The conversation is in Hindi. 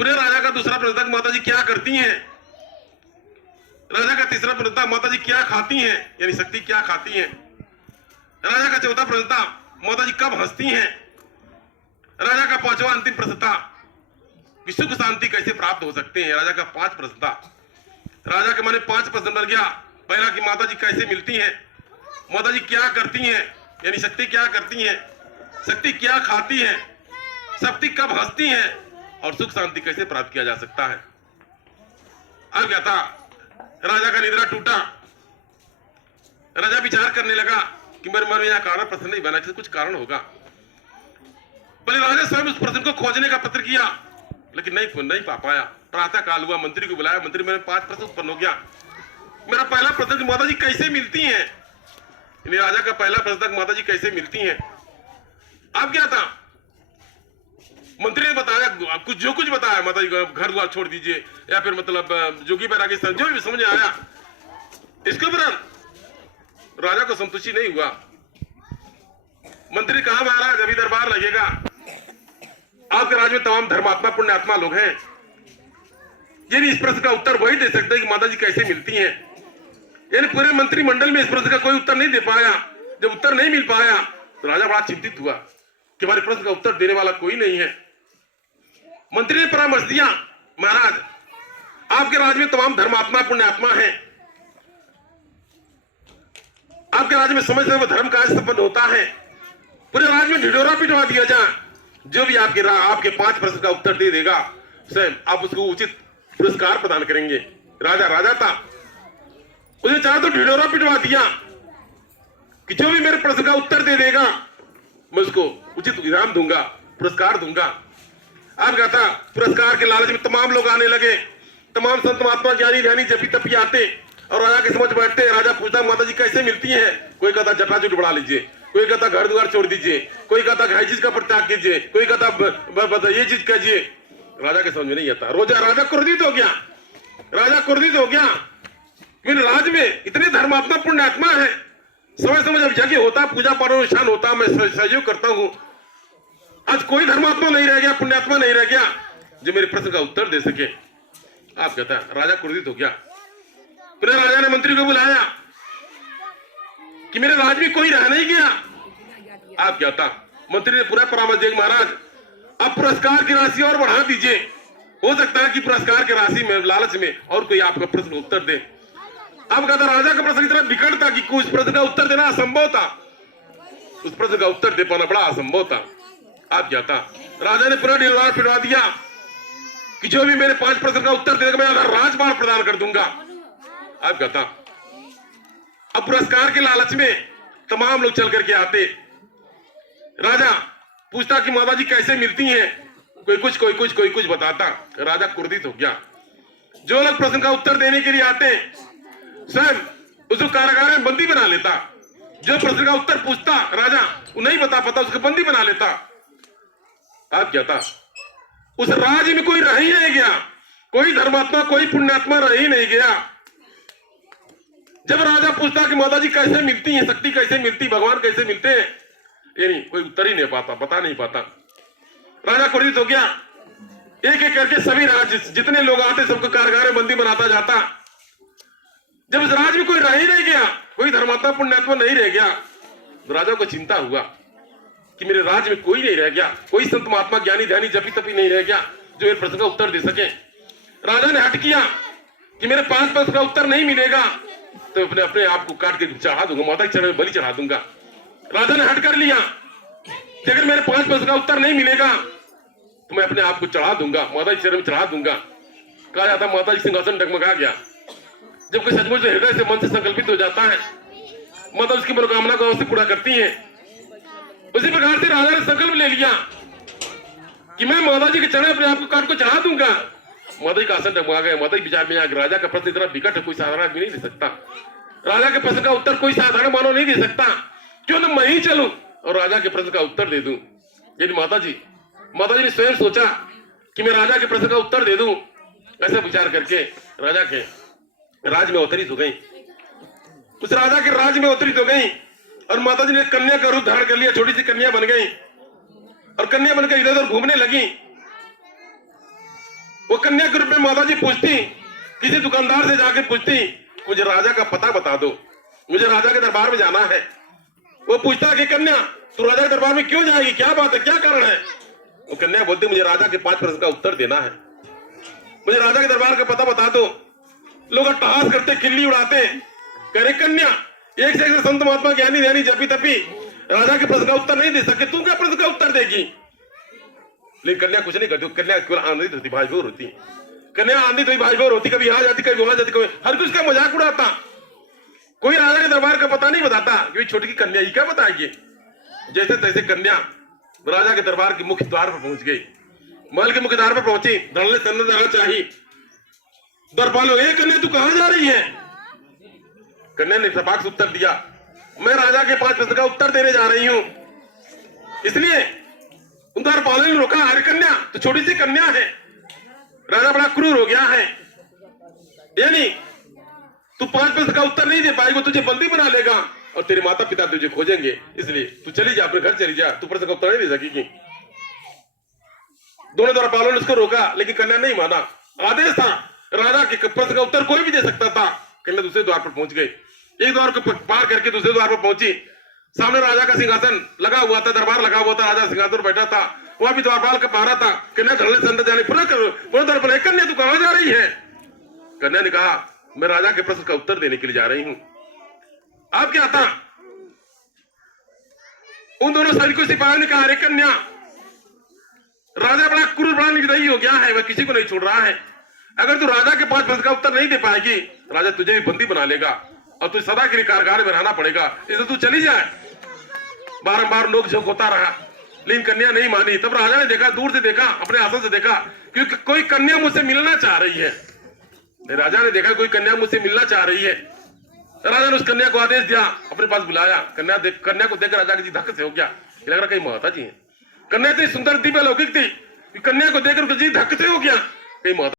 पूरे राजा का दूसरा प्रश्न था माता जी क्या करती हैं। राजा का तीसरा प्रश्न था माता जी क्या खाती हैं, यानी शक्ति क्या खाती हैं। राजा का चौथा प्रश्न था माता जी कब हंसती हैं। राजा का पांचवा अंतिम प्रश्न था कि सुख शांति कैसे प्राप्त हो सकते हैं। राजा का 5 प्रश्न था। राजा के मन में 5 प्रश्न बन गया। पहला कि माता जी कैसे मिलती हैं, माता जी क्या करती हैं, यानी शक्ति क्या करती हैं, शक्ति क्या खाती है, शक्ति कब हंसती है, और सुख शांति कैसे प्राप्त किया जा सकता है। अब क्या था, राजा का निद्रा टूटा। राजा विचार करने लगा कि मेरे मन में यह कारण प्रश्न नहीं बना, जैसे कुछ कारण होगा। पहले राजा स्वयं उस प्रश्न को खोजने का पत्र किया, लेकिन नहीं पा पाया। प्रातः काल हुआ, मंत्री को बुलाया। मंत्री मेरे 5 प्रश्न उत्पन्न हो गया। मेरा पहला प्रश्न कि माता जी कैसे मिलती हैं, राजा का पहला प्रश्न था माता जी कैसे मिलती हैं। अब क्या था, मंत्री ने बताया कुछ, जो कुछ बताया माता जी घर द्वार छोड़ दीजिए, या फिर मतलब जोगी बैरागी जो भी समझ आया। इसके ऊपर राजा को संतुष्टि नहीं हुआ। मंत्री कहा महाराज अभी दरबार लगेगा, आपके राज्य में तमाम धर्मात्मा पुण्यात्मा लोग हैं, यानी इस प्रश्न का उत्तर वही दे सकते हैं कि माता जी कैसे मिलती हैं। यानी पूरे मंत्रिमंडल में इस प्रश्न का कोई उत्तर नहीं दे पाया। जब उत्तर नहीं मिल पाया तो राजा बड़ा चिंतित हुआ कि हमारे प्रश्न का उत्तर देने वाला कोई नहीं है। मंत्री ने परामर्श दिया, महाराज आपके राज्य में तमाम धर्मात्मा पुण्यात्मा हैं, आपके राज्य में समय समय धर्म कार्य संपन्न होता है, पूरे राज्य में ढिढोरा पिटवा दिया जाए। जो भी आपके 5 प्रश्न का उत्तर दे देगा स्वयं आप उसको उचित पुरस्कार प्रदान करेंगे। राजा था, उसने चाहे तो ढिढोरा पिटवा दिया कि जो भी मेरे प्रश्न का उत्तर दे देगा मैं उसको उचित इनाम दूंगा, पुरस्कार दूंगा। आप क्या था, पुरस्कार के लालच में तमाम लोग आने लगे। तमाम संत महात्मा ज्ञानी ध्यानी जपी तपी आते और राजा के समझ बैठते। राजा पूछता माता जी कैसे मिलती हैं। कोई कहता जटाजूट बढ़ा लीजिए, कोई कहता घर द्वार छोड़ दीजिए, कोई कहता घाई चीज का परित्याग कीजिए, कोई कहता ये चीज कीजिए। राजा के समझ में नहीं आता। राजा क्रोधित हो गया। राजा क्रोधित हो गया, मेरे राज्य में इतने धर्मात्मा पुण्यात्मा है, समय समय जब यज्ञ होता, पूजा पाठ अनुष्ठान होता, मैं सहयोग करता हूं। आज कोई धर्मात्मा नहीं रह गया, पुण्यात्मा नहीं रह गया जो मेरे प्रश्न का उत्तर दे सके। आप कहता है राजा क्रोधित हो गया। फिर राजा ने मंत्री को बुलाया कि मेरे राज्य में कोई रह नहीं गया। आप क्या था, मंत्री ने पूरा परामर्श दिया महाराज अब पुरस्कार की राशि और बढ़ा दीजिए, हो सकता है कि पुरस्कार की राशि में लालच में और कोई आपका प्रश्न उत्तर दे। अब कहता राजा का प्रश्न इतना विकट था कि उस प्रश्न का उत्तर देना असंभव था, उस प्रश्न का उत्तर दे पाना बड़ा असंभव था। आप क्या था, राजा ने पूरा ढिढोरा पिटवा दिया कि जो भी मेरे 5 प्रश्न का उत्तर देगा मैं आधा राजपाट प्रदान कर दूंगा। आप क्या था, अब पुरस्कार के लालच में तमाम लोग चल करके आते। राजा पूछता कि माता जी कैसे मिलती हैं, कोई कुछ बताता। राजा क्रोधित हो गया। जो लोग प्रश्न का उत्तर देने के लिए आते स्वयं उसको कारागार में बंदी बना लेता। जो प्रश्न का उत्तर पूछता राजा वो नहीं बता पाता, उसको बंदी बना लेता। आप क्या था, उस राज्य में कोई रह ही नहीं गया, कोई धर्मात्मा कोई पुण्यात्मा रह ही नहीं गया। जब राजा पूछता कि माता जी कैसे मिलती हैं, शक्ति कैसे मिलती, भगवान कैसे मिलते हैं, यानी कोई उत्तर ही नहीं पाता, बता नहीं पाता। राजा क्रोधित हो गया। एक एक करके सभी राज्य जितने लोग आते सबको कारागार में बंदी बनाता जाता। जब इस राज्य में कोई रह ही नहीं गया, कोई धर्मात्मा पुण्यात्मा नहीं रह गया, तो राजा को चिंता हुआ कि मेरे राज्य में कोई नहीं रह गया, कोई संत महात्मा ज्ञानी ध्यानी जपी तपी नहीं रह गया जो मेरे प्रश्न का उत्तर दे सके। राजा ने हट किया कि मेरे 5 प्रश्न का उत्तर नहीं मिलेगा तो अपने आप को काट के चढ़ा दूंगा, माता के चरण में बलि चढ़ा दूंगा। राजा ने हट कर लिया कि अगर मेरे 5 प्रश्न का उत्तर नहीं मिलेगा तो मैं अपने आप को चढ़ा दूंगा, माता के चरण में चढ़ा दूंगा। कहा जाता माता जी सिंहासन डगमगा गया। जब कोई सचमुच हृदय से मन से संकल्पित हो जाता है माता उसकी मनोकामना को अवश्य पूरा करती है। उसी प्रकार से राजा ने संकल्प ले लिया कि मैं माता जी के चरण अपने आप को काट को चढ़ा दूंगा। माता जी का आसन डगमगा गया। माता जी विचार में आगे राजा का प्रश्न इतना विकट है, कोई साधारण आदमी नहीं दे सकता। राजा के प्रश्न का उत्तर कोई साधारण मानव नहीं दे सकता, क्यों न मैं ही चलूं और राजा के प्रश्न का उत्तर दे दूं। यदि माता जी ने स्वयं सोचा कि मैं राजा के प्रश्न का उत्तर दे दूं। ऐसा विचार करके राजा के राज में अवतरित हो गई। उस राजा के राज में अवतरित हो गई और माता जी ने कन्या का रूप धारण कर लिया। छोटी सी कन्या बन गई और कन्या बनकर इधर उधर घूमने लगी। वो कन्या के रूप में माता जी पूछती, किसी दुकानदार से जाके पूछती, मुझे राजा का पता बता दो, मुझे राजा के दरबार में जाना है। वो पूछता कि कन्या तू राजा के दरबार में क्यों जाएगी, क्या बात है, क्या कारण है? वो कन्या बोलती, मुझे राजा के 5 प्रश्न का उत्तर देना है, मुझे राजा के दरबार का पता बता दो। लोग अट्टहास करते, खिल्ली उड़ाते, कह रहे कन्या एक से एक संत महात्मा ज्ञानी ध्यानी जपी तपी राजा के प्रश्न का उत्तर नहीं दे सके, तू क्या प्रश्न का उत्तर देगी? लेकिन कन्या कुछ नहीं करती, कन्या केवल आनंदित होती, भाजभोर होती। कन्या आनंदित हुई, भाजभोर होती, कभी यहाँ जाती, कभी वहां जाती, कभी हर कुछ का मजाक उड़ाता। कोई राजा के दरबार का पता नहीं बताता कि छोटी की कन्या ही क्या बताएगी। जैसे तैसे कन्या राजा के दरबार के मुख्य द्वार पर पहुंच गई। महल के मुख्य द्वार पर पहुंची, धड़ल्ले सन्न जाना चाहिए। दरबार लोग, कन्या तू कहां जा रही है? कन्या ने सपाक से उत्तर दिया, मैं राजा के 5 प्रश्न का उत्तर देने जा रही हूं, इसलिए उन द्वारपालों ने रोका। अरे कन्या तो छोटी सी कन्या है, राजा बड़ा क्रूर हो गया है, यानी तू 5 प्रश्न का उत्तर नहीं दे पाएगी, वो तुझे बंदी बना लेगा और तेरे माता पिता तुझे खोजेंगे, इसलिए तू चली जा, अपने घर चली जा, तू प्रश्न का उत्तर नहीं दे सकेगी। दोनों द्वारपालों ने उसको रोका, लेकिन कन्या नहीं माना। आदेश था, राजा के प्रश्न का उत्तर कोई भी दे सकता था। कन्या दूसरे द्वार पर पहुंच गई, एक द्वार को पार करके दूसरे द्वार पर पहुंची। सामने राजा का सिंहासन लगा हुआ था, दरबार लगा हुआ था, राजा सिंहासन पर बैठा था, वहां भी द्वारपाल का पहरा था। कन्या धड़ल्ले से अंदर जाने पूरा द्वारपाल, कन्या तू कहां जा रही है? कन्या ने कहा, मैं राजा के प्रश्न का उत्तर देने के लिए जा रही हूं। आप क्या था? उन दोनों सैनिकों सिपाहियों ने कहा, अरे कन्या राजा बड़ा क्रूर, बड़ा निर्दयी हो गया है, वह किसी को नहीं छोड़ रहा है। अगर तू राजा के 5 प्रश्न का उत्तर नहीं दे पाएगी, राजा तुझे भी बंदी बना लेगा और तुझे सदा के लिए कारागार में रहना पड़ेगा, इसलिए तू चली जाए। बारंबार नोक झोंक होता रहा, लेकिन कन्या नहीं मानी। तब राजा ने देखा, दूर से देखा, अपने आसन से देखा, क्योंकि कोई कन्या मुझसे मिलना चाह रही है। राजा ने देखा कोई कन्या मुझसे मिलना चाह रही है। राजा ने उस कन्या को आदेश दिया, अपने पास बुलाया। कन्या को देखकर राजा की जी धक्के से हो गया, लग रहा कहीं माता जी है। कन्या इतनी सुंदर दिव्य लौकिक थी, कन्या को देखकर जी धक्के से हो गया, कहीं माता